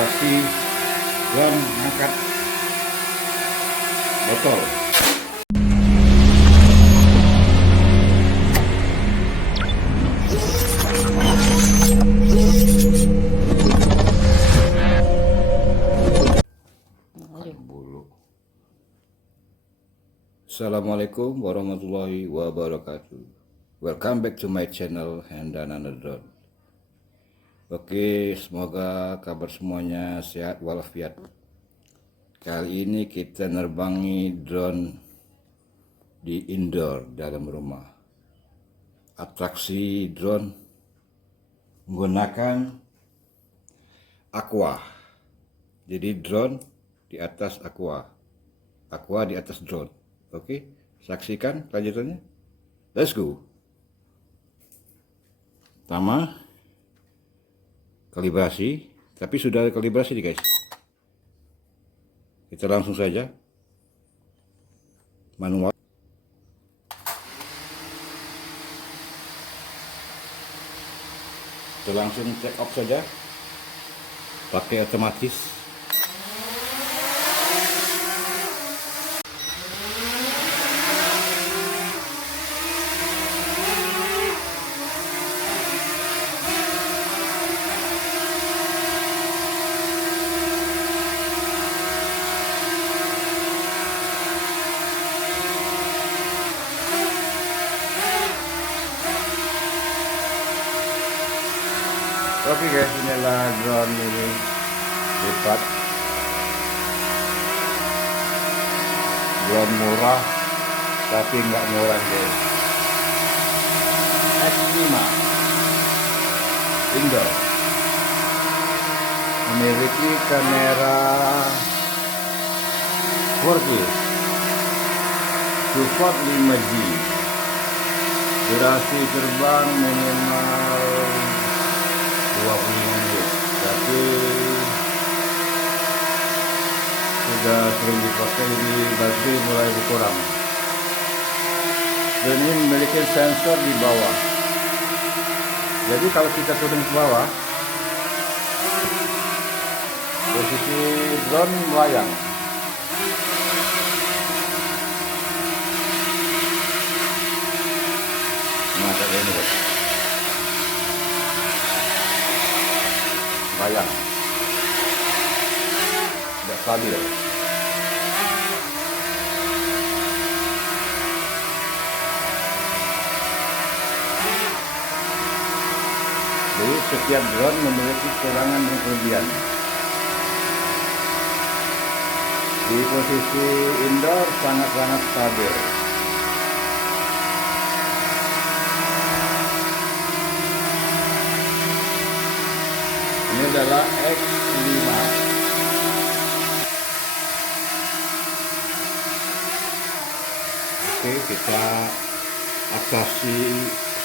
kalibrasi dan angkat botol. Assalamualaikum warahmatullahi wabarakatuh. Welcome back to my channel Hendana Drone. Oke, semoga kabar semuanya sehat walafiat. Kali ini kita nerbangi drone di indoor dalam rumah. Atraksi drone menggunakan aqua. Jadi drone di atas aqua, aqua di atas drone. Oke, saksikan kelanjutannya. Let's go. Pertama, kalibrasi, tapi sudah ada kalibrasi nih guys. Kita langsung saja manual. Kita langsung check off saja, pakai otomatis. Oke guys, inilah drone ini lipat. Drone murah, tapi nggak murah guys. X5 indoor, memiliki kamera 4K, support 5G, durasi terbang minimal 25 menit, tapi sudah sering dipakai di baterai mulai berkurang. Dan ini memiliki sensor di bawah, jadi kalau kita turun ke bawah, posisi drone melayang. Nah, kayak ini guys, bayang, tidak stabil. Jadi setiap drone memiliki kekurangan dan kelebihan. Di posisi indoor sangat-sangat stabil. Ini adalah X5. Oke, kita atasi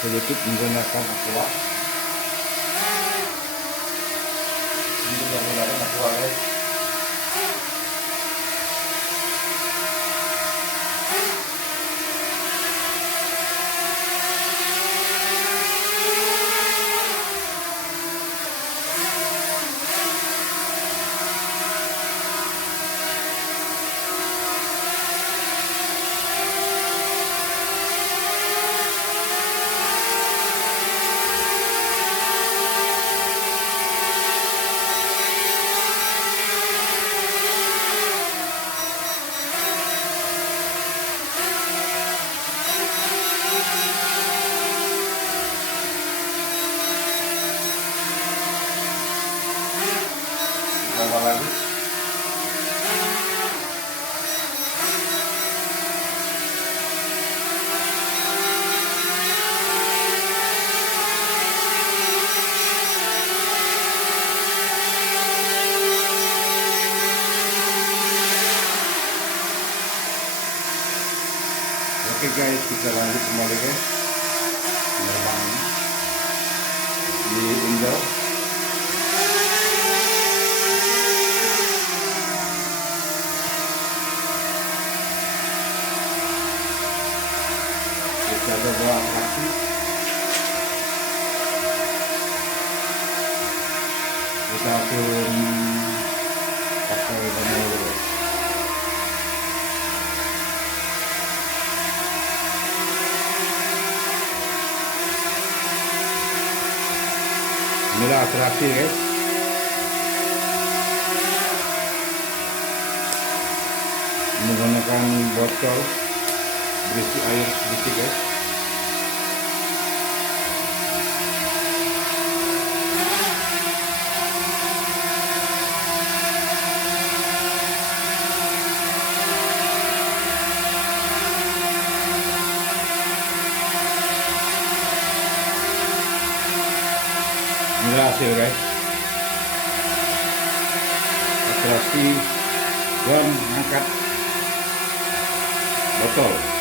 sedikit menggunakan aqua. Ini kita menggunakan aqua guys. Tambah lagi. Oke guys, kita lanjut kembali guys. Terbang di indoor. Kita coba atraksi. Kita turun Saya mulai dulu. Inilah atraksi guys. Menggunakan botol berisi air sedikit guys. Inilah hasil guys. Atraksi drum angkat botol.